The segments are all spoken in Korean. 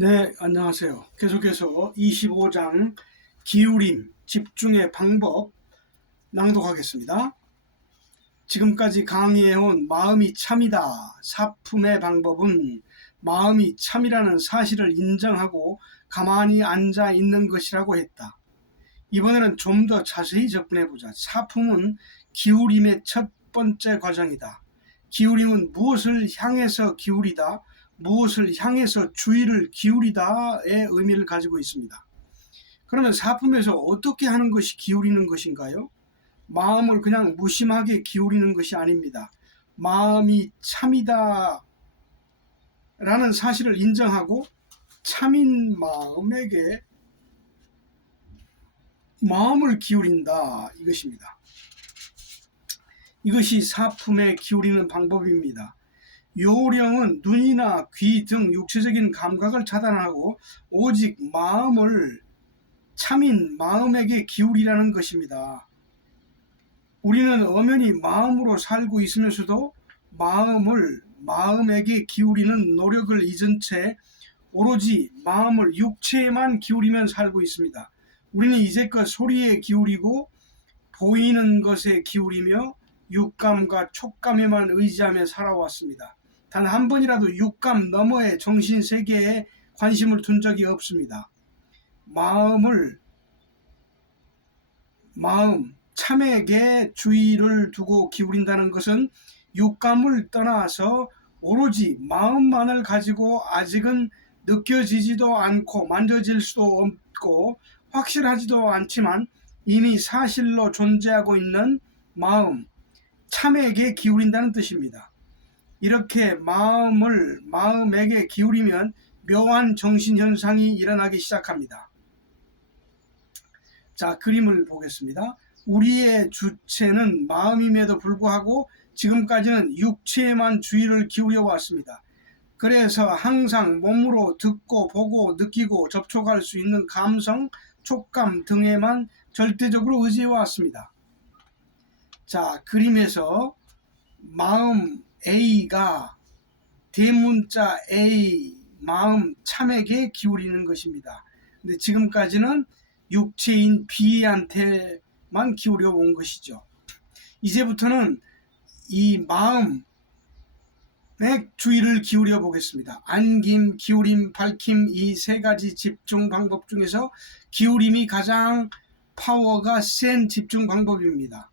네, 안녕하세요. 계속해서 25장 기울임, 집중의 방법 낭독하겠습니다. 지금까지 강의해온 마음이 참이다. 사품의 방법은 마음이 참이라는 사실을 인정하고 가만히 앉아 있는 것이라고 했다. 이번에는 좀 더 자세히 접근해보자. 사품은 기울임의 첫 번째 과정이다. 기울임은 무엇을 향해서 기울이다, 무엇을 향해서 주의를 기울이다의 의미를 가지고 있습니다. 그러면 사품에서 어떻게 하는 것이 기울이는 것인가요? 마음을 그냥 무심하게 기울이는 것이 아닙니다. 마음이 참이다 라는 사실을 인정하고 참인 마음에게 마음을 기울인다, 이것입니다. 이것이 사품에 기울이는 방법입니다. 요령은 눈이나 귀 등 육체적인 감각을 차단하고 오직 마음을 참인 마음에게 기울이라는 것입니다. 우리는 엄연히 마음으로 살고 있으면서도 마음에게 기울이는 노력을 잊은 채 오로지 마음을 육체에만 기울이면 살고 있습니다. 우리는 이제껏 소리에 기울이고 보이는 것에 기울이며 육감과 촉감에만 의지하며 살아왔습니다. 단 한 번이라도 육감 너머의 정신세계에 관심을 둔 적이 없습니다. 참에게 주의를 두고 기울인다는 것은 육감을 떠나서 오로지 마음만을 가지고 아직은 느껴지지도 않고 만져질 수도 없고 확실하지도 않지만 이미 사실로 존재하고 있는 참에게 기울인다는 뜻입니다. 이렇게 마음에게 기울이면 묘한 정신현상이 일어나기 시작합니다. 자, 그림을 보겠습니다. 우리의 주체는 마음임에도 불구하고 지금까지는 육체에만 주의를 기울여 왔습니다. 그래서 항상 몸으로 듣고 보고 느끼고 접촉할 수 있는 감성, 촉감 등에만 절대적으로 의지해 왔습니다. 자, 그림에서 마음 A가 대문자 A, 마음 참에게 기울이는 것입니다. 근데 지금까지는 육체인 B한테만 기울여 온 것이죠. 이제부터는 이 마음에 주의를 기울여 보겠습니다. 안김, 기울임, 밝힘, 이 세 가지 집중 방법 중에서 기울임이 가장 파워가 센 집중 방법입니다.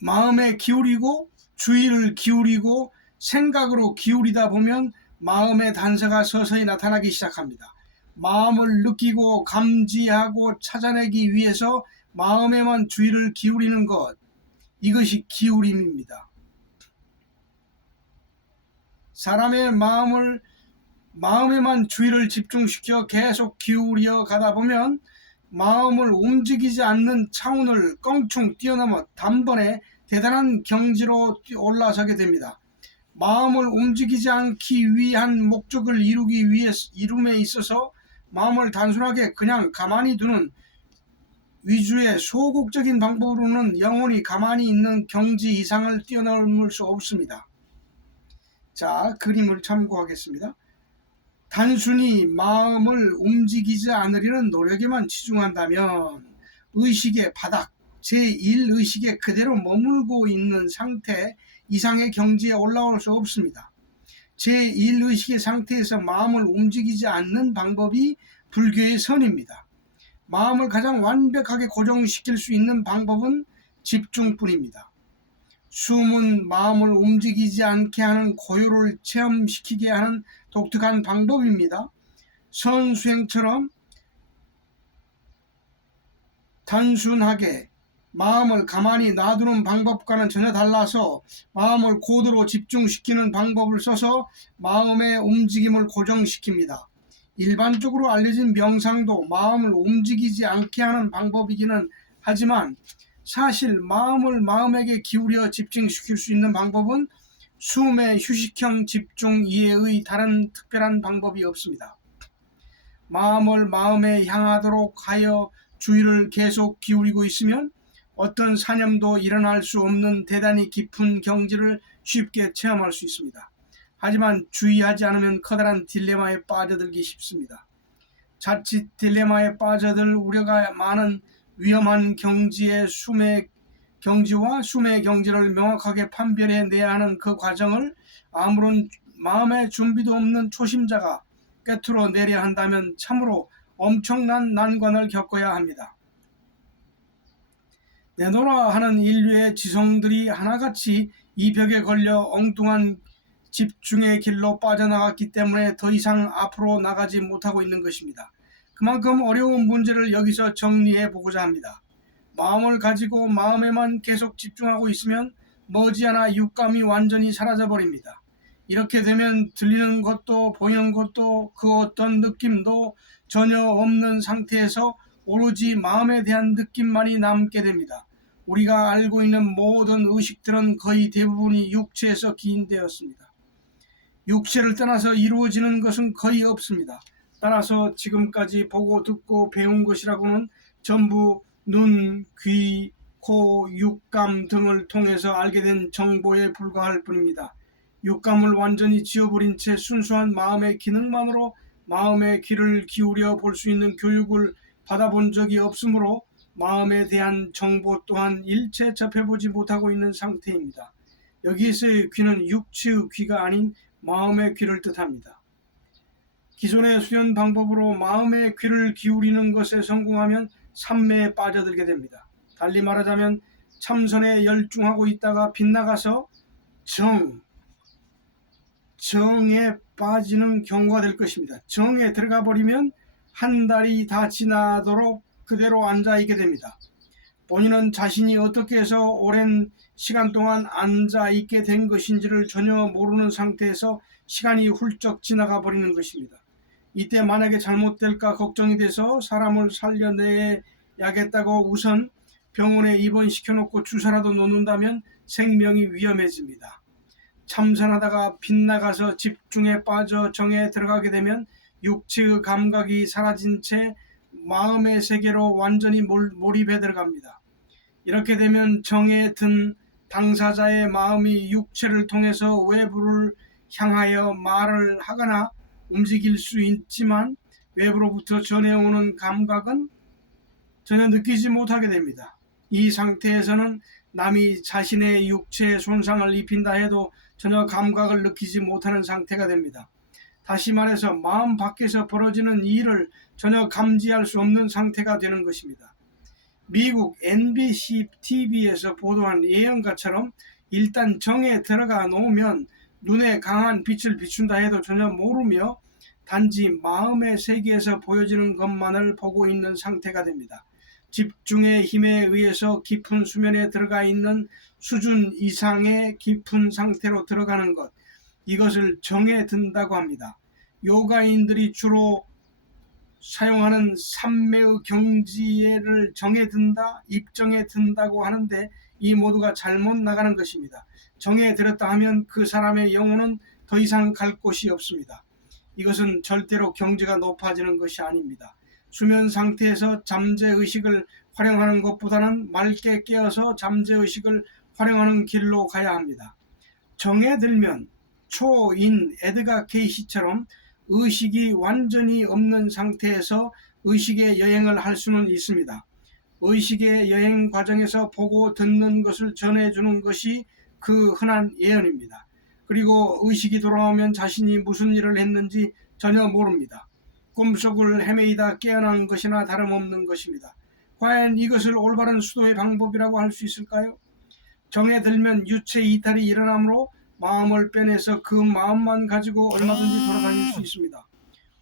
마음에 기울이고 주의를 기울이고 생각으로 기울이다 보면 마음의 단서가 서서히 나타나기 시작합니다. 마음을 느끼고 감지하고 찾아내기 위해서 마음에만 주의를 기울이는 것, 이것이 기울임입니다. 사람의 마음에만 주의를 집중시켜 계속 기울여 가다 보면 마음을 움직이지 않는 차원을 껑충 뛰어넘어 단번에 대단한 경지로 올라서게 됩니다. 마음을 움직이지 않기 위한 목적을 이룸에 있어서 마음을 단순하게 그냥 가만히 두는 위주의 소극적인 방법으로는 영원히 가만히 있는 경지 이상을 뛰어넘을 수 없습니다. 자, 그림을 참고하겠습니다. 단순히 마음을 움직이지 않으려는 노력에만 치중한다면 의식의 바닥, 제1의식에 그대로 머물고 있는 상태 이상의 경지에 올라올 수 없습니다. 제1의식의 상태에서 마음을 움직이지 않는 방법이 불교의 선입니다. 마음을 가장 완벽하게 고정시킬 수 있는 방법은 집중뿐입니다. 숨은 마음을 움직이지 않게 하는 고요를 체험시키게 하는 독특한 방법입니다. 선수행처럼 단순하게 마음을 가만히 놔두는 방법과는 전혀 달라서 마음을 고도로 집중시키는 방법을 써서 마음의 움직임을 고정시킵니다. 일반적으로 알려진 명상도 마음을 움직이지 않게 하는 방법이기는 하지만 사실 마음을 마음에게 기울여 집중시킬 수 있는 방법은 숨의 휴식형 집중 이외의 다른 특별한 방법이 없습니다. 마음을 마음에 향하도록 하여 주의를 계속 기울이고 있으면 어떤 사념도 일어날 수 없는 대단히 깊은 경지를 쉽게 체험할 수 있습니다. 하지만 주의하지 않으면 커다란 딜레마에 빠져들기 쉽습니다. 자칫 딜레마에 빠져들 우려가 많은 위험한 경지와 숨의 경지를 명확하게 판별해내야 하는 그 과정을 아무런 마음의 준비도 없는 초심자가 꿰뚫어 내려 한다면 참으로 엄청난 난관을 겪어야 합니다. 내노라 하는 인류의 지성들이 하나같이 이 벽에 걸려 엉뚱한 집중의 길로 빠져나갔기 때문에 더 이상 앞으로 나가지 못하고 있는 것입니다. 그만큼 어려운 문제를 여기서 정리해 보고자 합니다. 마음을 가지고 마음에만 계속 집중하고 있으면 머지않아 육감이 완전히 사라져 버립니다. 이렇게 되면 들리는 것도 보이는 것도 그 어떤 느낌도 전혀 없는 상태에서 오로지 마음에 대한 느낌만이 남게 됩니다. 우리가 알고 있는 모든 의식들은 거의 대부분이 육체에서 기인되었습니다. 육체를 떠나서 이루어지는 것은 거의 없습니다. 따라서 지금까지 보고 듣고 배운 것이라고는 전부 눈, 귀, 코, 육감 등을 통해서 알게 된 정보에 불과할 뿐입니다. 육감을 완전히 지워버린 채 순수한 마음의 기능만으로 마음의 귀를 기울여 볼 수 있는 교육을 받아본 적이 없으므로 마음에 대한 정보 또한 일체 접해보지 못하고 있는 상태입니다. 여기에서의 귀는 육체의 귀가 아닌 마음의 귀를 뜻합니다. 기존의 수련 방법으로 마음의 귀를 기울이는 것에 성공하면 삼매에 빠져들게 됩니다. 달리 말하자면 참선에 열중하고 있다가 빗나가서 정에 빠지는 경우가 될 것입니다. 정에 들어가 버리면 한 달이 다 지나도록 그대로 앉아있게 됩니다. 본인은 자신이 어떻게 해서 오랜 시간 동안 앉아있게 된 것인지를 전혀 모르는 상태에서 시간이 훌쩍 지나가 버리는 것입니다. 이때 만약에 잘못될까 걱정이 돼서 사람을 살려내야겠다고 우선 병원에 입원시켜놓고 주사라도 놓는다면 생명이 위험해집니다. 참선하다가 빗나가서 집중에 빠져 정에 들어가게 되면 육체의 감각이 사라진 채 마음의 세계로 완전히 몰입해 들어갑니다. 이렇게 되면 정에 든 당사자의 마음이 육체를 통해서 외부를 향하여 말을 하거나 움직일 수 있지만 외부로부터 전해오는 감각은 전혀 느끼지 못하게 됩니다. 이 상태에서는 남이 자신의 육체에 손상을 입힌다 해도 전혀 감각을 느끼지 못하는 상태가 됩니다. 다시 말해서 마음 밖에서 벌어지는 일을 전혀 감지할 수 없는 상태가 되는 것입니다. 미국 NBC TV에서 보도한 예언가처럼 일단 정에 들어가 놓으면 눈에 강한 빛을 비춘다 해도 전혀 모르며 단지 마음의 세계에서 보여지는 것만을 보고 있는 상태가 됩니다. 집중의 힘에 의해서 깊은 수면에 들어가 있는 수준 이상의 깊은 상태로 들어가는 것, 이것을 정에 든다고 합니다. 요가인들이 주로 사용하는 삼매의 경지를 정에 든다, 입정에 든다고 하는데 이 모두가 잘못 나가는 것입니다. 정에 들었다 하면 그 사람의 영혼은 더 이상 갈 곳이 없습니다. 이것은 절대로 경지가 높아지는 것이 아닙니다. 수면 상태에서 잠재의식을 활용하는 것보다는 맑게 깨어서 잠재의식을 활용하는 길로 가야 합니다. 정에 들면 초인 에드가 케이시처럼 의식이 완전히 없는 상태에서 의식의 여행을 할 수는 있습니다. 의식의 여행 과정에서 보고 듣는 것을 전해주는 것이 그 흔한 예언입니다. 그리고 의식이 돌아오면 자신이 무슨 일을 했는지 전혀 모릅니다. 꿈속을 헤매이다 깨어난 것이나 다름없는 것입니다. 과연 이것을 올바른 수도의 방법이라고 할 수 있을까요? 정에 들면 유체 이탈이 일어나므로 마음을 빼내서 그 마음만 가지고 얼마든지 돌아다닐 수 있습니다.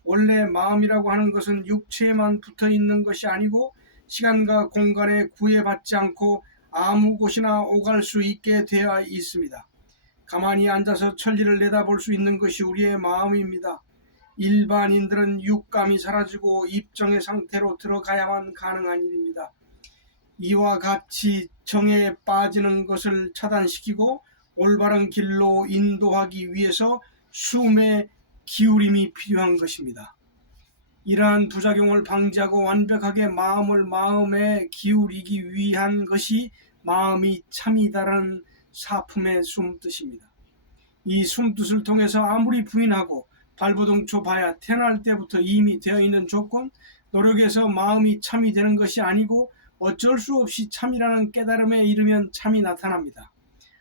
원래 마음이라고 하는 것은 육체에만 붙어 있는 것이 아니고 시간과 공간에 구애받지 않고 아무 곳이나 오갈 수 있게 되어 있습니다. 가만히 앉아서 천리를 내다볼 수 있는 것이 우리의 마음입니다. 일반인들은 육감이 사라지고 입정의 상태로 들어가야만 가능한 일입니다. 이와 같이 정에 빠지는 것을 차단시키고 올바른 길로 인도하기 위해서 숨의 기울임이 필요한 것입니다. 이러한 부작용을 방지하고 완벽하게 마음에 기울이기 위한 것이 마음이 참이다라는 사품의 숨뜻입니다. 이 숨뜻을 통해서 아무리 부인하고 발버둥쳐 봐야 태어날 때부터 이미 되어 있는 조건, 노력해서 마음이 참이 되는 것이 아니고 어쩔 수 없이 참이라는 깨달음에 이르면 참이 나타납니다.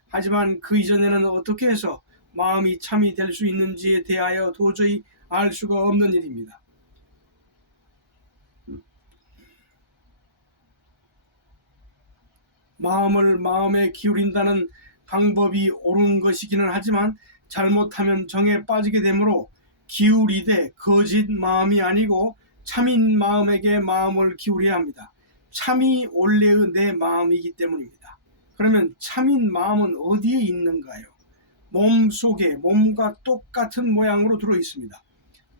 하지만 그 이전에는 어떻게 해서 마음이 참이 될 수 있는지에 대하여 도저히 알 수가 없는 일입니다. 마음을 마음에 기울인다는 방법이 옳은 것이기는 하지만 잘못하면 정에 빠지게 되므로 기울이되 거짓 마음이 아니고 참인 마음에게 마음을 기울여야 합니다. 참이 원래의 내 마음이기 때문입니다. 그러면 참인 마음은 어디에 있는가요? 몸 속에 몸과 똑같은 모양으로 들어 있습니다.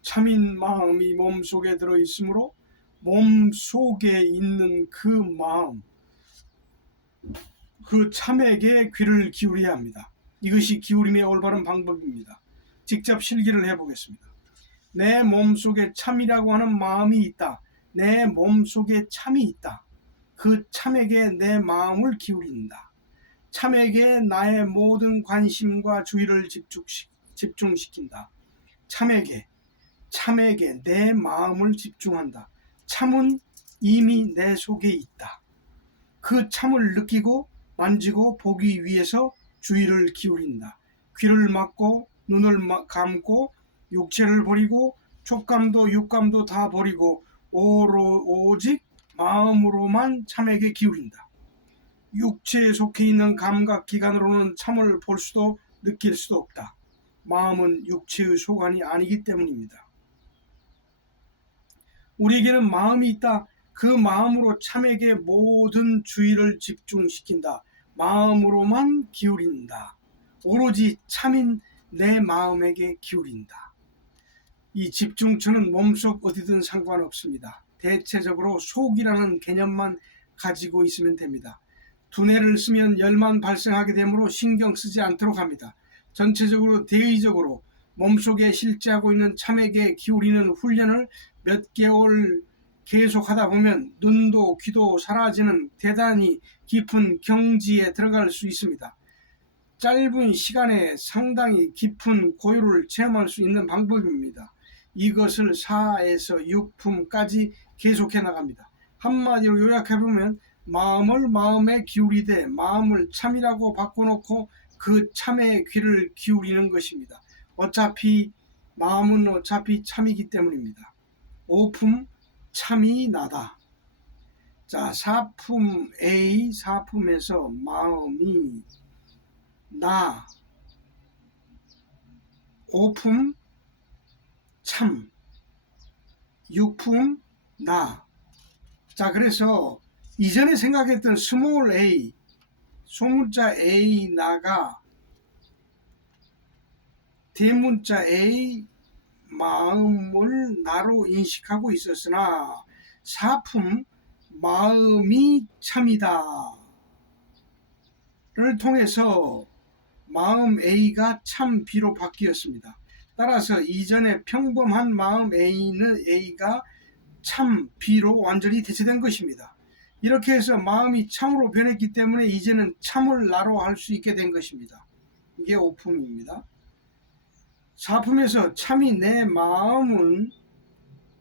참인 마음이 몸 속에 들어 있으므로 몸 속에 있는 그 마음, 그 참에게 귀를 기울여야 합니다. 이것이 기울임의 올바른 방법입니다. 직접 실기를 해보겠습니다. 내 몸속에 참이라고 하는 마음이 있다. 내 몸속에 참이 있다. 그 참에게 내 마음을 기울인다. 참에게 나의 모든 관심과 주의를 집중시킨다. 참에게 내 마음을 집중한다. 참은 이미 내 속에 있다. 그 참을 느끼고 만지고 보기 위해서 주의를 기울인다. 귀를 막고 눈을 감고 육체를 버리고 촉감도 육감도 다 버리고 오직 마음으로만 참에게 기울인다. 육체에 속해 있는 감각기관으로는 참을 볼 수도 느낄 수도 없다. 마음은 육체의 소관이 아니기 때문입니다. 우리에게는 마음이 있다. 그 마음으로 참에게 모든 주의를 집중시킨다. 마음으로만 기울인다. 오로지 참인 내 마음에게 기울인다. 이 집중처는 몸속 어디든 상관없습니다. 대체적으로 속이라는 개념만 가지고 있으면 됩니다. 두뇌를 쓰면 열만 발생하게 되므로 신경 쓰지 않도록 합니다. 전체적으로 대의적으로 몸속에 실제하고 있는 참에게 기울이는 훈련을 몇 개월 계속하다 보면 눈도 귀도 사라지는 대단히 깊은 경지에 들어갈 수 있습니다. 짧은 시간에 상당히 깊은 고요를 체험할 수 있는 방법입니다. 이것을 4에서 6품까지 계속해 나갑니다. 한마디로 요약해보면 마음을 마음에 기울이되 마음을 참이라고 바꿔놓고 그 참에 귀를 기울이는 것입니다. 어차피 마음은 참이기 때문입니다. 5품 참이 나다. 자, 4품 A, 4품에서 마음이 나, 5품 참, 6품 나. 자, 그래서 이전에 생각했던 스몰 a, 소문자 a 나가 대문자 a 마음을 나로 인식하고 있었으나 사품 마음이 참이다 를 통해서 마음 A가 참 B로 바뀌었습니다. 따라서 이전에 평범한 마음 A가 참 B로 완전히 대체된 것입니다. 이렇게 해서 마음이 참으로 변했기 때문에 이제는 참을 나로 할 수 있게 된 것입니다. 이게 5품입니다. 4품에서 참이 내 마음은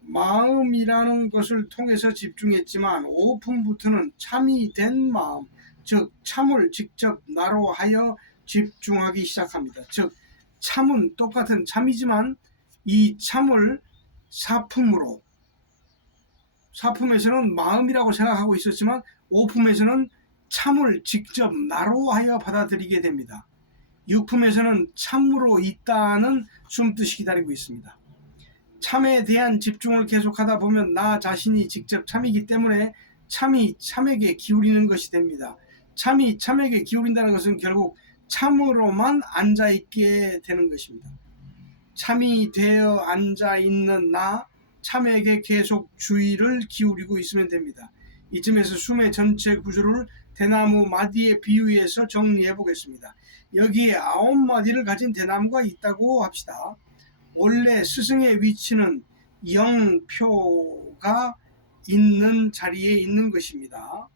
마음이라는 것을 통해서 집중했지만 5품부터는 참이 된 마음, 즉 참을 직접 나로 하여 집중하기 시작합니다. 즉 참은 똑같은 참이지만 이 참을 4품에서는 마음이라고 생각하고 있었지만 5품에서는 참을 직접 나로 하여 받아들이게 됩니다. 6품에서는 참으로 있다는 숨뜻이 기다리고 있습니다. 참에 대한 집중을 계속하다 보면 나 자신이 직접 참이기 때문에 참이 참에게 기울이는 것이 됩니다. 참이 참에게 기울인다는 것은 결국 참으로만 앉아있게 되는 것입니다. 참이 되어 앉아있는 나 참에게 계속 주의를 기울이고 있으면 됩니다. 이쯤에서 숨의 전체 구조를 대나무 마디에 비유해서 정리해 보겠습니다. 여기에 9마디를 가진 대나무가 있다고 합시다. 원래 스승의 위치는 영표가 있는 자리에 있는 것입니다.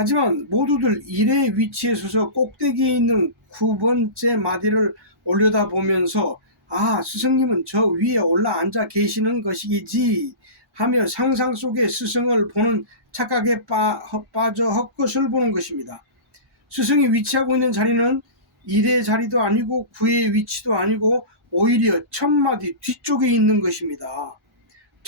하지만 모두들 일의 위치에 서서 꼭대기에 있는 9번째 마디를 올려다보면서 아, 스승님은 저 위에 올라 앉아 계시는 것이지 하며 상상 속에 스승을 보는 착각에 빠져 헛것을 보는 것입니다. 스승이 위치하고 있는 자리는 1의 자리도 아니고 9의 위치도 아니고 오히려 첫 마디 뒤쪽에 있는 것입니다.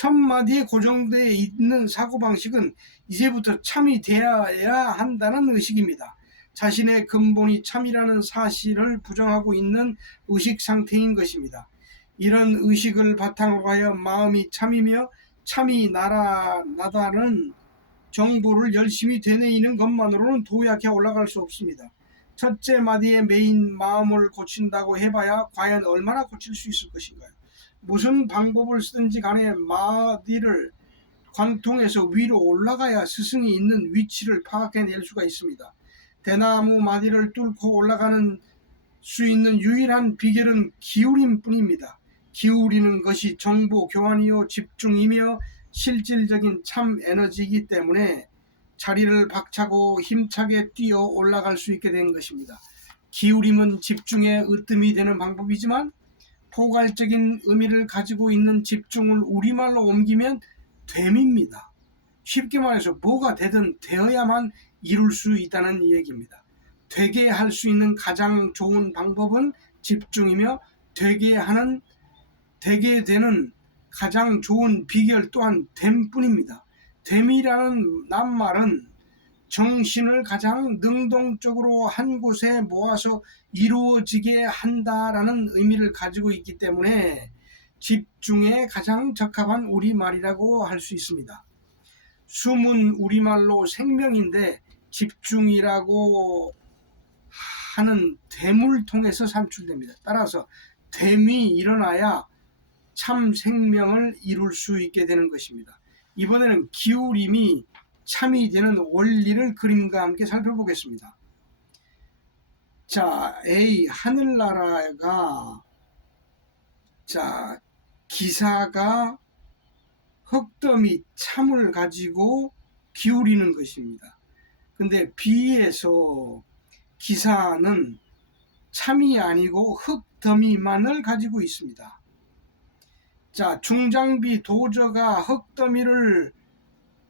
첫 마디에 고정되어 있는 사고방식은 이제부터 참이 되어야 한다는 의식입니다. 자신의 근본이 참이라는 사실을 부정하고 있는 의식 상태인 것입니다. 이런 의식을 바탕으로 하여 마음이 참이며 참이 나다는 정보를 열심히 되뇌이는 것만으로는 도약해 올라갈 수 없습니다. 첫째 마디에 메인 마음을 고친다고 해봐야 과연 얼마나 고칠 수 있을 것인가요? 무슨 방법을 쓰든지 간에 마디를 관통해서 위로 올라가야 스승이 있는 위치를 파악해낼 수가 있습니다. 대나무 마디를 뚫고 올라가는 수 있는 유일한 비결은 기울임 뿐입니다. 기울이는 것이 정보 교환이요 집중이며 실질적인 참 에너지이기 때문에 자리를 박차고 힘차게 뛰어 올라갈 수 있게 된 것입니다. 기울임은 집중의 으뜸이 되는 방법이지만 포괄적인 의미를 가지고 있는 집중을 우리말로 옮기면 됨입니다. 쉽게 말해서 뭐가 되든 되어야만 이룰 수 있다는 얘기입니다. 되게 할 수 있는 가장 좋은 방법은 집중이며 되게 되는 가장 좋은 비결 또한 됨뿐입니다. 됨이라는 낱말은 정신을 가장 능동적으로 한 곳에 모아서 이루어지게 한다라는 의미를 가지고 있기 때문에 집중에 가장 적합한 우리말이라고 할 수 있습니다. 숨은 우리말로 생명인데 집중이라고 하는 됨을 통해서 산출됩니다. 따라서 됨이 일어나야 참 생명을 이룰 수 있게 되는 것입니다. 이번에는 기울임이 참이 되는 원리를 그림과 함께 살펴보겠습니다. 자, A 하늘나라가 기사가 흙더미 참을 가지고 기울이는 것입니다. 근데 B에서 기사는 참이 아니고 흙더미만을 가지고 있습니다. 자, 중장비 도저가 흙더미를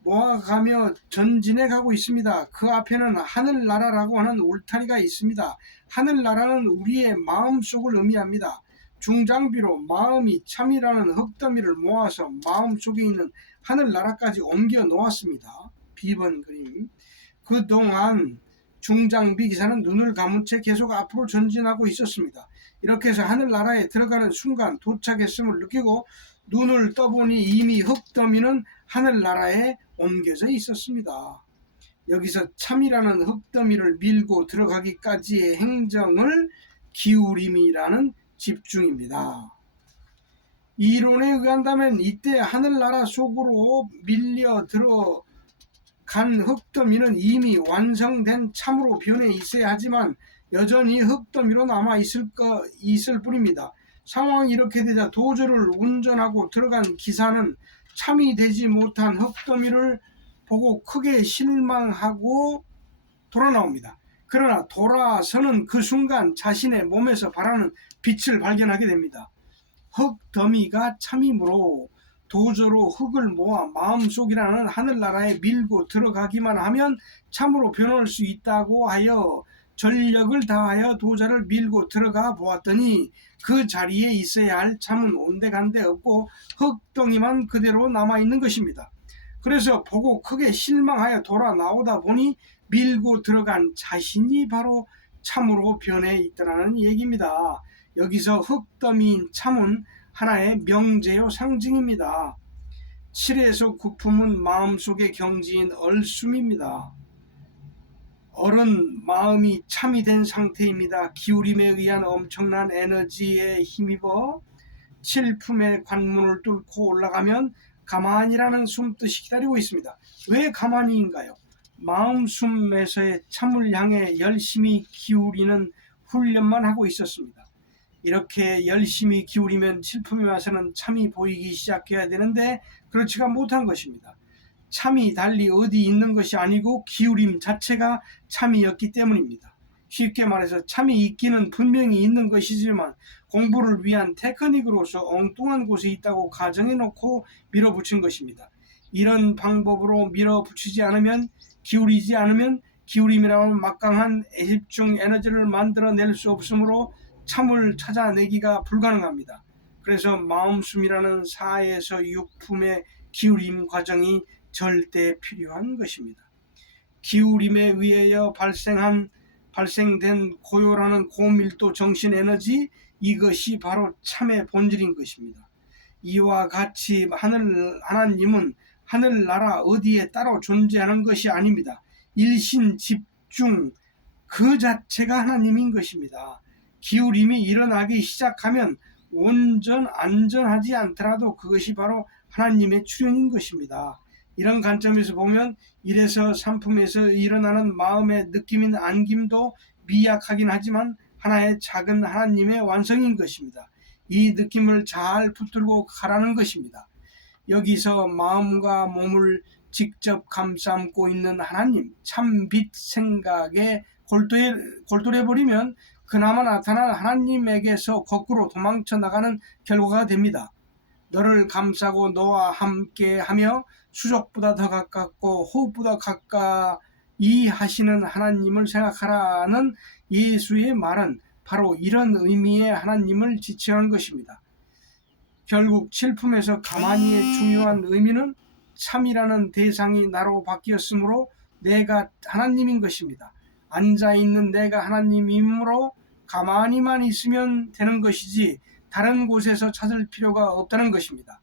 모아가며 전진해 가고 있습니다. 그 앞에는 하늘나라라고 하는 울타리가 있습니다. 하늘나라는 우리의 마음속을 의미합니다. 중장비로 마음이 참이라는 흙더미를 모아서 마음속에 있는 하늘나라까지 옮겨 놓았습니다. B번 그림. 그동안 중장비 기사는 눈을 감은 채 계속 앞으로 전진하고 있었습니다. 이렇게 해서 하늘나라에 들어가는 순간 도착했음을 느끼고 눈을 떠보니 이미 흙더미는 하늘나라에 옮겨져 있었습니다. 여기서 참이라는 흙더미를 밀고 들어가기까지의 행정을 기울임이라는 집중입니다. 이론에 의한다면 이때 하늘나라 속으로 밀려 들어간 흙더미는 이미 완성된 참으로 변해 있어야 하지만 여전히 흙더미로 남아 있을 뿐입니다. 상황이 이렇게 되자 도저를 운전하고 들어간 기사는 참이 되지 못한 흙더미를 보고 크게 실망하고 돌아 나옵니다. 그러나 돌아서는 그 순간 자신의 몸에서 발하는 빛을 발견하게 됩니다. 흙더미가 참이므로 도저로 흙을 모아 마음속이라는 하늘나라에 밀고 들어가기만 하면 참으로 변할 수 있다고 하여 전력을 다하여 도자를 밀고 들어가 보았더니 그 자리에 있어야 할 참은 온데간데 없고 흙덩이만 그대로 남아있는 것입니다. 그래서 보고 크게 실망하여 돌아 나오다 보니 밀고 들어간 자신이 바로 참으로 변해 있더라는 얘기입니다. 여기서 흙더미인 참은 하나의 명제요 상징입니다. 7에서 9품은 마음속의 경지인 얼숨입니다. 얼은 마음이 참이 된 상태입니다. 기울임에 의한 엄청난 에너지에 힘입어 7품의 관문을 뚫고 올라가면 가만히라는 숨뜻이 기다리고 있습니다. 왜 가만히인가요? 마음 숨에서의 참을 향해 열심히 기울이는 훈련만 하고 있었습니다. 이렇게 열심히 기울이면 7품에 와서는 참이 보이기 시작해야 되는데 그렇지가 못한 것입니다. 참이 달리 어디 있는 것이 아니고 기울임 자체가 참이었기 때문입니다. 쉽게 말해서 참이 있기는 분명히 있는 것이지만 공부를 위한 테크닉으로서 엉뚱한 곳에 있다고 가정해놓고 밀어붙인 것입니다. 이런 방법으로 밀어붙이지 않으면, 기울이지 않으면 기울임이라는 막강한 집중 에너지를 만들어낼 수 없으므로 참을 찾아내기가 불가능합니다. 그래서 마음숨이라는 4에서 6품의 기울임 과정이 절대 필요한 것입니다. 기울임에 의하여 발생된 고요라는 고밀도 정신 에너지, 이것이 바로 참의 본질인 것입니다. 이와 같이 하나님은 하늘나라 어디에 따로 존재하는 것이 아닙니다. 일신 집중 그 자체가 하나님인 것입니다. 기울임이 일어나기 시작하면 온전 안전하지 않더라도 그것이 바로 하나님의 출현인 것입니다. 이런 관점에서 보면 1에서 3품에서 일어나는 마음의 느낌인 안김도 미약하긴 하지만 하나의 작은 하나님의 완성인 것입니다. 이 느낌을 잘 붙들고 가라는 것입니다. 여기서 마음과 몸을 직접 감싸안고 있는 하나님, 참빛 생각에 골똘해버리면 그나마 나타난 하나님에게서 거꾸로 도망쳐 나가는 결과가 됩니다. 너를 감싸고 너와 함께하며 수족보다 더 가깝고 호흡보다 가까이 하시는 하나님을 생각하라는 예수의 말은 바로 이런 의미의 하나님을 지칭한 것입니다. 결국 7품에서 가만히의 중요한 의미는 참이라는 대상이 나로 바뀌었으므로 내가 하나님인 것입니다. 앉아있는 내가 하나님이므로 가만히만 있으면 되는 것이지 다른 곳에서 찾을 필요가 없다는 것입니다.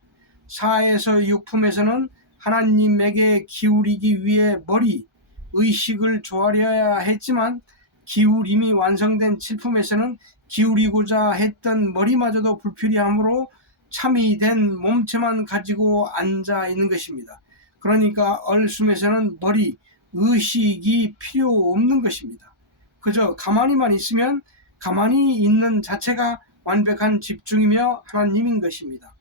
4에서 6품에서는 하나님에게 기울이기 위해 머리, 의식을 조아려야 했지만 기울임이 완성된 7품에서는 기울이고자 했던 머리마저도 불필요하므로 참이 된 몸체만 가지고 앉아 있는 것입니다. 그러니까 얼숨에서는 머리, 의식이 필요 없는 것입니다. 그저 가만히만 있으면 가만히 있는 자체가 완벽한 집중이며 하나님인 것입니다.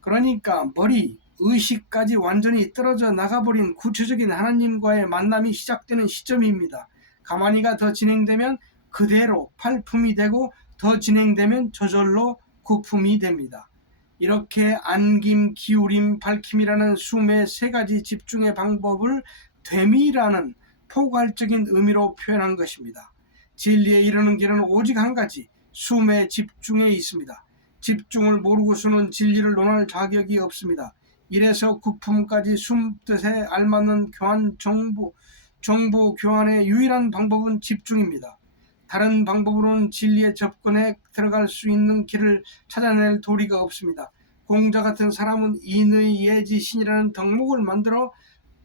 그러니까 머리, 의식까지 완전히 떨어져 나가버린 구체적인 하나님과의 만남이 시작되는 시점입니다. 가만히가 더 진행되면 그대로 8품이 되고 더 진행되면 저절로 9품이 됩니다. 이렇게 안김, 기울임, 밝힘이라는 숨의 3가지 집중의 방법을 되미라는 포괄적인 의미로 표현한 것입니다. 진리에 이르는 길은 오직 한 가지, 숨의 집중에 있습니다. 집중을 모르고서는 진리를 논할 자격이 없습니다. 1에서 9품까지 숨 뜻에 알맞는 정보 교환의 유일한 방법은 집중입니다. 다른 방법으로는 진리에 접근해 들어갈 수 있는 길을 찾아낼 도리가 없습니다. 공자 같은 사람은 인의 예지신이라는 덕목을 만들어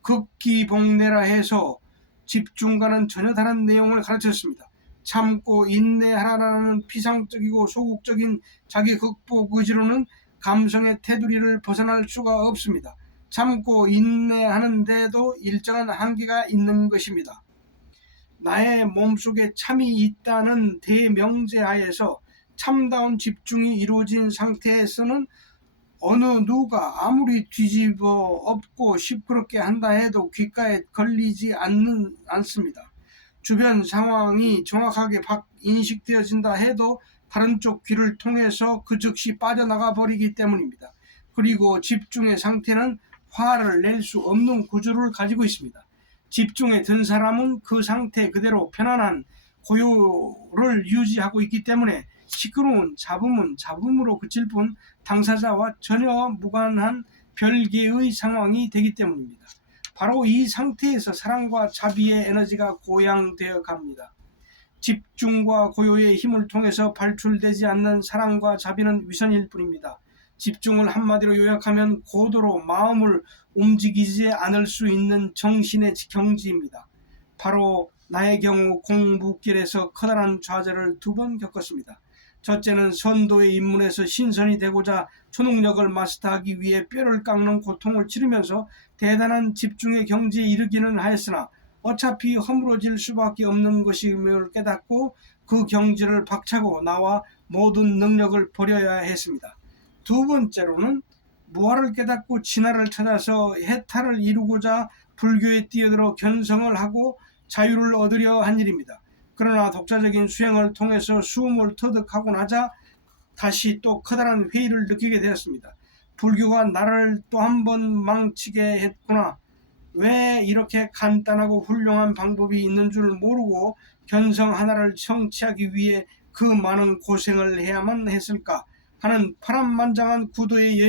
극기복내라 해서 집중과는 전혀 다른 내용을 가르쳤습니다. 참고 인내하라는 피상적이고 소극적인 자기 극복 의지로는 감성의 테두리를 벗어날 수가 없습니다. 참고 인내하는 데에도 일정한 한계가 있는 것입니다. 나의 몸속에 참이 있다는 대명제하에서 참다운 집중이 이루어진 상태에서는 어느 누가 아무리 뒤집어 엎고 시끄럽게 한다 해도 귓가에 걸리지 않습니다. 주변 상황이 정확하게 인식되어진다 해도 다른 쪽 귀를 통해서 그 즉시 빠져나가 버리기 때문입니다. 그리고 집중의 상태는 화를 낼 수 없는 구조를 가지고 있습니다. 집중에 든 사람은 그 상태 그대로 편안한 고요를 유지하고 있기 때문에 시끄러운 잡음은 잡음으로 그칠 뿐 당사자와 전혀 무관한 별개의 상황이 되기 때문입니다. 바로 이 상태에서 사랑과 자비의 에너지가 고양되어 갑니다. 집중과 고요의 힘을 통해서 발출되지 않는 사랑과 자비는 위선일 뿐입니다. 집중을 한마디로 요약하면 고도로 마음을 움직이지 않을 수 있는 정신의 경지입니다. 바로 나의 경우 공부길에서 커다란 좌절을 2번 겪었습니다. 첫째는 선도의 입문에서 신선이 되고자 초능력을 마스터하기 위해 뼈를 깎는 고통을 치르면서 대단한 집중의 경지에 이르기는 하였으나 어차피 허물어질 수밖에 없는 것임을 깨닫고 그 경지를 박차고 나와 모든 능력을 버려야 했습니다. 2번째로는 무아를 깨닫고 진화를 찾아서 해탈을 이루고자 불교에 뛰어들어 견성을 하고 자유를 얻으려 한 일입니다. 그러나 독자적인 수행을 통해서 수음을 터득하고 나자 다시 또 커다란 회의를 느끼게 되었습니다. 불교가 나를 또 한 번 망치게 했구나. 왜 이렇게 간단하고 훌륭한 방법이 있는 줄 모르고 견성 하나를 성취하기 위해 그 많은 고생을 해야만 했을까 하는 파란만장한 구도의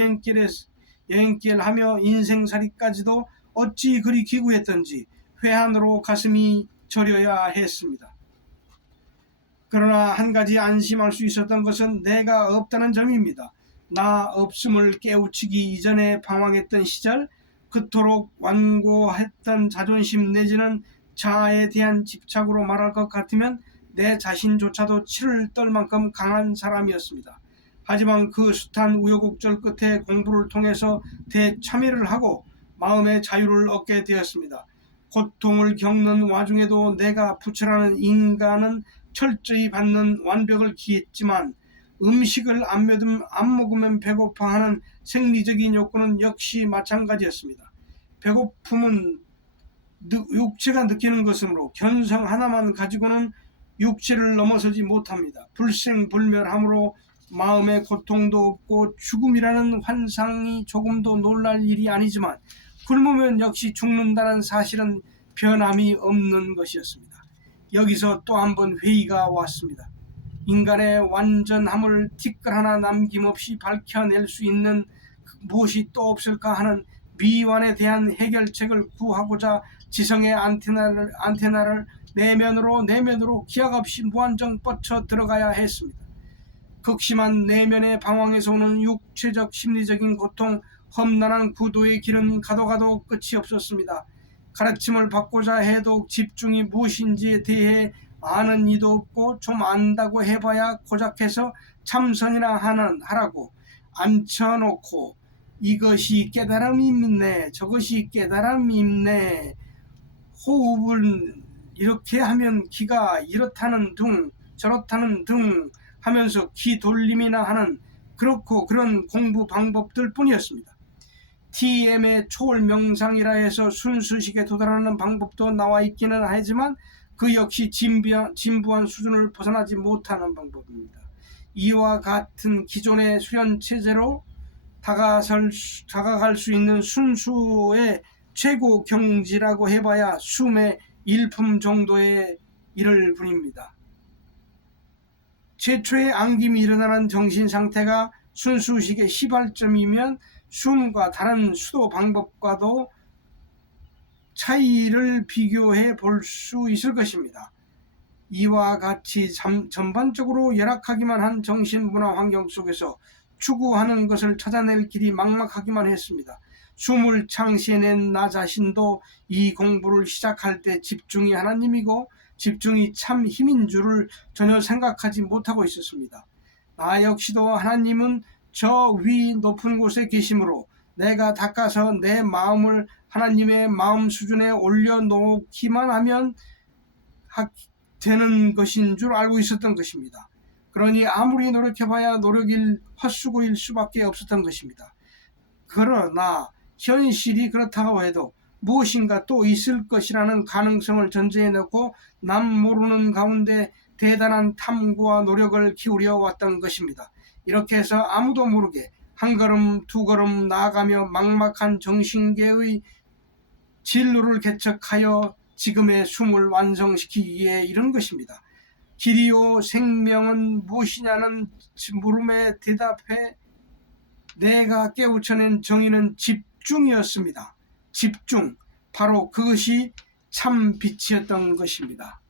여행길하며 인생살이까지도 어찌 그리 기구했던지 회한으로 가슴이 저려야 했습니다. 그러나 한 가지 안심할 수 있었던 것은 내가 없다는 점입니다. 나 없음을 깨우치기 이전에 방황했던 시절, 그토록 완고했던 자존심 내지는 자아에 대한 집착으로 말할 것 같으면 내 자신조차도 치를 떨 만큼 강한 사람이었습니다. 하지만 그 숱한 우여곡절 끝에 공부를 통해서 대참여를 하고 마음의 자유를 얻게 되었습니다. 고통을 겪는 와중에도 내가 부처라는 인간은 철저히 받는 완벽을 기했지만 음식을 안 먹으면 배고파 하는 생리적인 욕구는 역시 마찬가지였습니다. 배고픔은 육체가 느끼는 것이므로 견성 하나만 가지고는 육체를 넘어서지 못합니다. 불생불멸함으로 마음의 고통도 없고 죽음이라는 환상이 조금도 놀랄 일이 아니지만 굶으면 역시 죽는다는 사실은 변함이 없는 것이었습니다. 여기서 또 한 번 회의가 왔습니다. 인간의 완전함을 티끌 하나 남김없이 밝혀낼 수 있는 무엇이 또 없을까 하는 미완에 대한 해결책을 구하고자 지성의 안테나를 내면으로 기약 없이 무한정 뻗쳐 들어가야 했습니다. 극심한 내면의 방황에서 오는 육체적 심리적인 고통, 험난한 구도의 길은 가도 끝이 없었습니다. 가르침을 받고자 해도 집중이 무엇인지에 대해 아는 이도 없고 좀 안다고 해봐야 고작해서 참선이나 하라고 앉혀놓고 이것이 깨달음이네 저것이 깨달음이네 호흡을 이렇게 하면 기가 이렇다는 둥 저렇다는 둥 하면서 기 돌림이나 하는 그렇고 그런 공부 방법들 뿐이었습니다. TM의 초월 명상이라 해서 순수식에 도달하는 방법도 나와 있기는 하지만 그 역시 진부한 수준을 벗어나지 못하는 방법입니다. 이와 같은 기존의 수련체제로 다가갈 수 있는 순수의 최고 경지라고 해봐야 숨의 일품 정도에 이를 뿐입니다. 최초의 안김이 일어나는 정신상태가 순수식의 시발점이면 숨과 다른 수도 방법과도 차이를 비교해 볼 수 있을 것입니다. 이와 같이 전반적으로 열악하기만 한 정신문화 환경 속에서 추구하는 것을 찾아낼 길이 막막하기만 했습니다. 숨을 창시해낸 나 자신도 이 공부를 시작할 때 집중이 하나님이고 집중이 참 힘인 줄을 전혀 생각하지 못하고 있었습니다. 나 역시도 하나님은 저 위 높은 곳에 계시므로 내가 닦아서 내 마음을 하나님의 마음 수준에 올려놓기만 하면 되는 것인 줄 알고 있었던 것입니다. 그러니 아무리 노력해봐야 노력일 헛수고일 수밖에 없었던 것입니다. 그러나 현실이 그렇다고 해도 무엇인가 또 있을 것이라는 가능성을 전제해 놓고 남 모르는 가운데 대단한 탐구와 노력을 기울여 왔던 것입니다. 이렇게 해서 아무도 모르게 한 걸음 두 걸음 나아가며 막막한 정신계의 진로를 개척하여 지금의 숨을 완성시키기에 이른 것입니다. 길이요 생명은 무엇이냐는 물음에 대답해 내가 깨우쳐낸 정의는 집중이었습니다. 집중, 바로 그것이 참 빛이었던 것입니다.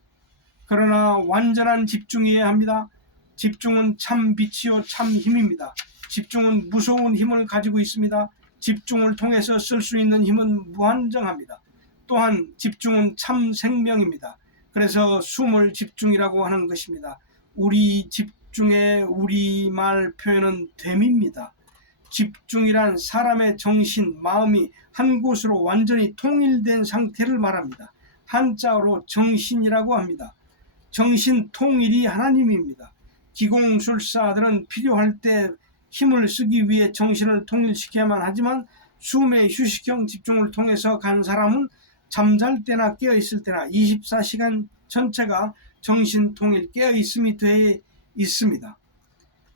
그러나 완전한 집중이어야 합니다. 집중은 참 빛이요 참 힘입니다. 집중은 무서운 힘을 가지고 있습니다. 집중을 통해서 쓸 수 있는 힘은 무한정합니다. 또한 집중은 참 생명입니다. 그래서 숨을 집중이라고 하는 것입니다. 우리 집중의 우리말 표현은 됨입니다. 집중이란 사람의 정신, 마음이 한 곳으로 완전히 통일된 상태를 말합니다. 한자어로 정신이라고 합니다. 정신 통일이 하나님입니다. 기공술사들은 필요할 때 힘을 쓰기 위해 정신을 통일시켜야만 하지만 숨의 휴식형 집중을 통해서 간 사람은 잠잘 때나 깨어있을 때나 24시간 전체가 정신통일 깨어있음이 되어 있습니다.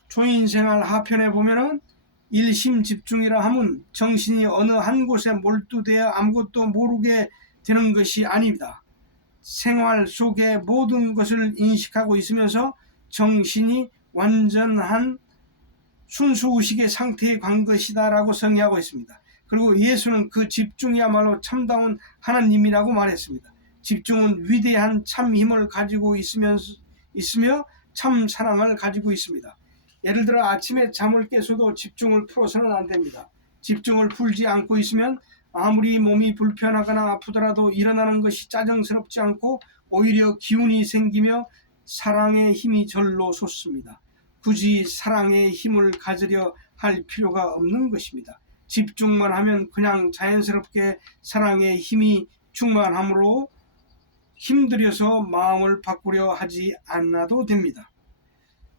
초인생활 하편에 보면은 일심집중이라 함은 정신이 어느 한 곳에 몰두되어 아무것도 모르게 되는 것이 아닙니다. 생활 속의 모든 것을 인식하고 있으면서 정신이 완전한 순수의식의 상태에 간 것이다 라고 정의하고 있습니다. 그리고 예수는 그 집중이야말로 참다운 하나님이라고 말했습니다. 집중은 위대한 참 힘을 가지고 있으며 참 사랑을 가지고 있습니다. 예를 들어 아침에 잠을 깨서도 집중을 풀어서는 안 됩니다. 집중을 풀지 않고 있으면 아무리 몸이 불편하거나 아프더라도 일어나는 것이 짜증스럽지 않고 오히려 기운이 생기며 사랑의 힘이 절로 솟습니다. 굳이 사랑의 힘을 가지려 할 필요가 없는 것입니다. 집중만 하면 그냥 자연스럽게 사랑의 힘이 충만함으로 힘들여서 마음을 바꾸려 하지 않아도 됩니다.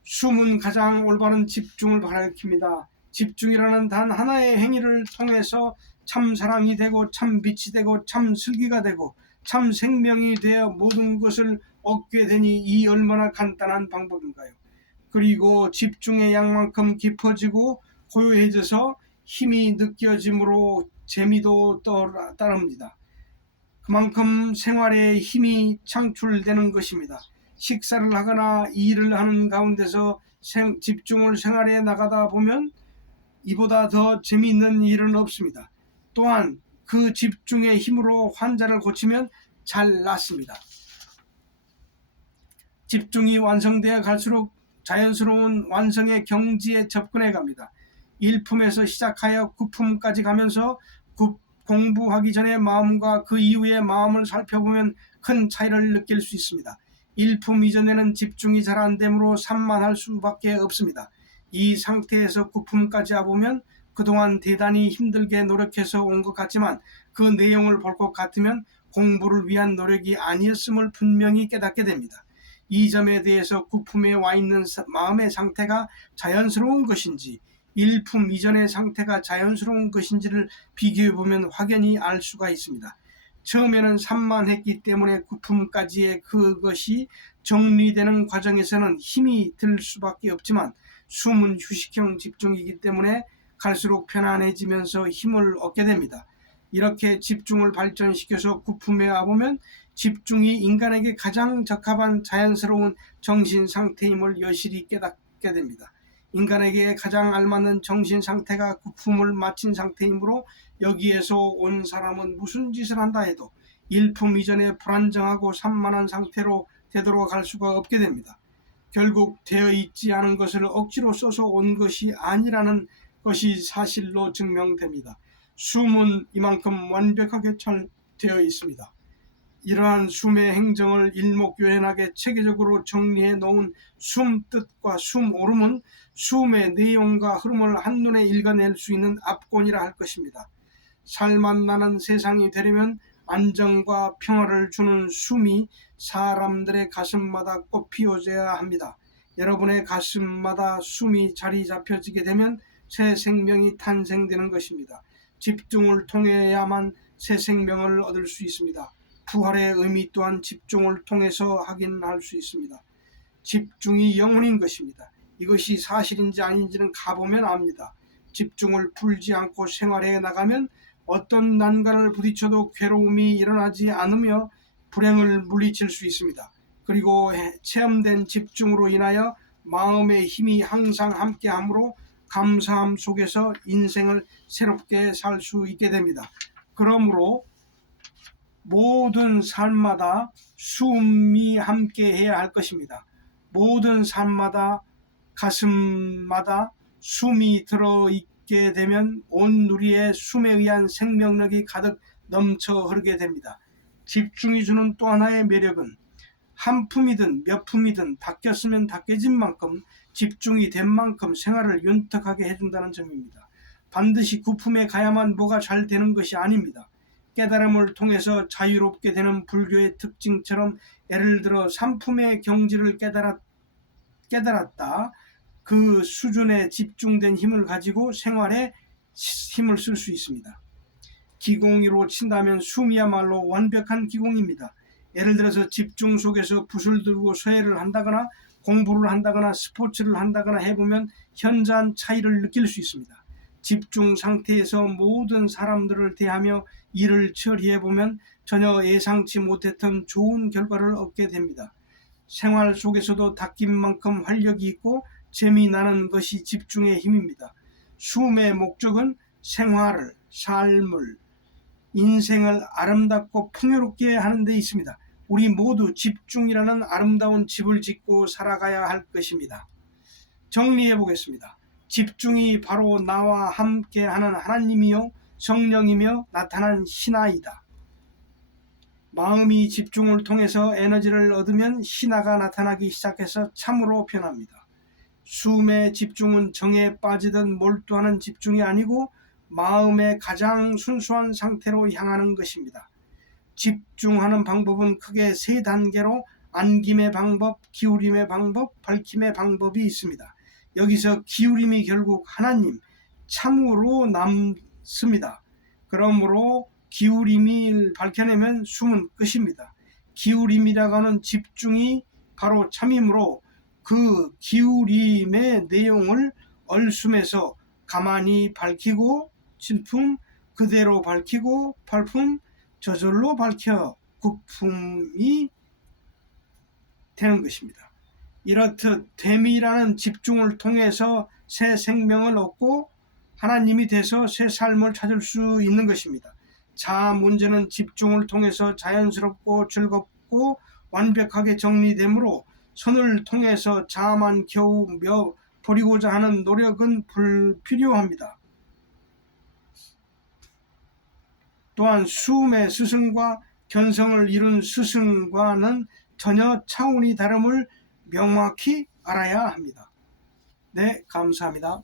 숨은 가장 올바른 집중을 가리킵니다. 집중이라는 단 하나의 행위를 통해서 참 사랑이 되고 참 빛이 되고 참 슬기가 되고 참 생명이 되어 모든 것을 얻게 되니 이 얼마나 간단한 방법인가요? 그리고 집중의 양만큼 깊어지고 고요해져서 힘이 느껴지므로 재미도 따릅니다. 그만큼 생활에 힘이 창출되는 것입니다. 식사를 하거나 일을 하는 가운데서 집중을 생활에 나가다 보면 이보다 더 재미있는 일은 없습니다. 또한 그 집중의 힘으로 환자를 고치면 잘 낫습니다. 집중이 완성되어 갈수록 자연스러운 완성의 경지에 접근해 갑니다. 1품에서 시작하여 9품까지 가면서 공부하기 전의 마음과 그 이후의 마음을 살펴보면 큰 차이를 느낄 수 있습니다. 1품 이전에는 집중이 잘 안되므로 산만할 수밖에 없습니다. 이 상태에서 9품까지 와보면 그동안 대단히 힘들게 노력해서 온 것 같지만 그 내용을 볼 것 같으면 공부를 위한 노력이 아니었음을 분명히 깨닫게 됩니다. 이 점에 대해서 9품에 와 있는 마음의 상태가 자연스러운 것인지 1품 이전의 상태가 자연스러운 것인지를 비교해보면 확연히 알 수가 있습니다. 처음에는 산만했기 때문에 9품까지의 그것이 정리되는 과정에서는 힘이 들 수밖에 없지만 숨은 휴식형 집중이기 때문에 갈수록 편안해지면서 힘을 얻게 됩니다. 이렇게 집중을 발전시켜서 9품에 와보면 집중이 인간에게 가장 적합한 자연스러운 정신 상태임을 여실히 깨닫게 됩니다. 인간에게 가장 알맞는 정신 상태가 9품을 마친 상태이므로 여기에서 온 사람은 무슨 짓을 한다 해도 1품 이전에 불안정하고 산만한 상태로 되돌아갈 수가 없게 됩니다. 결국 되어 있지 않은 것을 억지로 써서 온 것이 아니라는 것이 사실로 증명됩니다. 숨은 이만큼 완벽하게 잘 되어 있습니다. 이러한 숨의 행정을 일목요연하게 체계적으로 정리해 놓은 숨 뜻과 숨 오름은 숨의 내용과 흐름을 한눈에 읽어낼 수 있는 압권이라 할 것입니다. 살맛 나는 세상이 되려면 안정과 평화를 주는 숨이 사람들의 가슴마다 꽃피워져야 합니다. 여러분의 가슴마다 숨이 자리 잡혀지게 되면 새 생명이 탄생되는 것입니다. 집중을 통해야만 새 생명을 얻을 수 있습니다. 부활의 의미 또한 집중을 통해서 확인할 수 있습니다. 집중이 영혼인 것입니다. 이것이 사실인지 아닌지는 가보면 압니다. 집중을 풀지 않고 생활해 나가면 어떤 난관을 부딪혀도 괴로움이 일어나지 않으며 불행을 물리칠 수 있습니다. 그리고 체험된 집중으로 인하여 마음의 힘이 항상 함께하므로 감사함 속에서 인생을 새롭게 살 수 있게 됩니다. 그러므로 모든 삶마다 숨이 함께해야 할 것입니다. 모든 삶마다 가슴마다 숨이 들어있게 되면 온 누리의 숨에 의한 생명력이 가득 넘쳐 흐르게 됩니다. 집중이 주는 또 하나의 매력은 한 품이든 몇 품이든 다 꼈으면 다 깨진 만큼 집중이 된 만큼 생활을 윤택하게 해준다는 점입니다. 반드시 9품에 가야만 뭐가 잘 되는 것이 아닙니다. 깨달음을 통해서 자유롭게 되는 불교의 특징처럼 예를 들어 3품의 경지를 깨달았다. 그 수준에 집중된 힘을 가지고 생활에 힘을 쓸 수 있습니다. 기공으로 친다면 숨이야말로 완벽한 기공입니다. 예를 들어서 집중 속에서 붓을 들고 서예를 한다거나 공부를 한다거나 스포츠를 한다거나 해보면 현저한 차이를 느낄 수 있습니다. 집중 상태에서 모든 사람들을 대하며 일을 처리해보면 전혀 예상치 못했던 좋은 결과를 얻게 됩니다. 생활 속에서도 닭긴 만큼 활력이 있고 재미나는 것이 집중의 힘입니다. 숨의 목적은 생활을, 삶을, 인생을 아름답고 풍요롭게 하는 데 있습니다. 우리 모두 집중이라는 아름다운 집을 짓고 살아가야 할 것입니다. 정리해 보겠습니다. 집중이 바로 나와 함께하는 하나님이요 성령이며 나타난 신화이다. 마음이 집중을 통해서 에너지를 얻으면 신화가 나타나기 시작해서 참으로 변합니다. 숨의 집중은 정에 빠지듯 몰두하는 집중이 아니고 마음의 가장 순수한 상태로 향하는 것입니다. 집중하는 방법은 크게 3단계로 안김의 방법, 기울임의 방법, 밝힘의 방법이 있습니다. 여기서 기울임이 결국 하나님, 참으로 남습니다. 그러므로 기울임을 밝혀내면 숨은 끝입니다. 기울임이라고 하는 집중이 바로 참이므로 그 기울임의 내용을 얼숨에서 가만히 밝히고 진품 그대로 밝히고 발품 저절로 밝혀 국품이 되는 것입니다. 이렇듯 됨이라는 집중을 통해서 새 생명을 얻고 하나님이 돼서 새 삶을 찾을 수 있는 것입니다. 자아 문제는 집중을 통해서 자연스럽고 즐겁고 완벽하게 정리되므로 선을 통해서 자아만 겨우 버리고자 하는 노력은 불필요합니다. 또한 숨의 스승과 견성을 이룬 스승과는 전혀 차원이 다름을 명확히 알아야 합니다. 네, 감사합니다.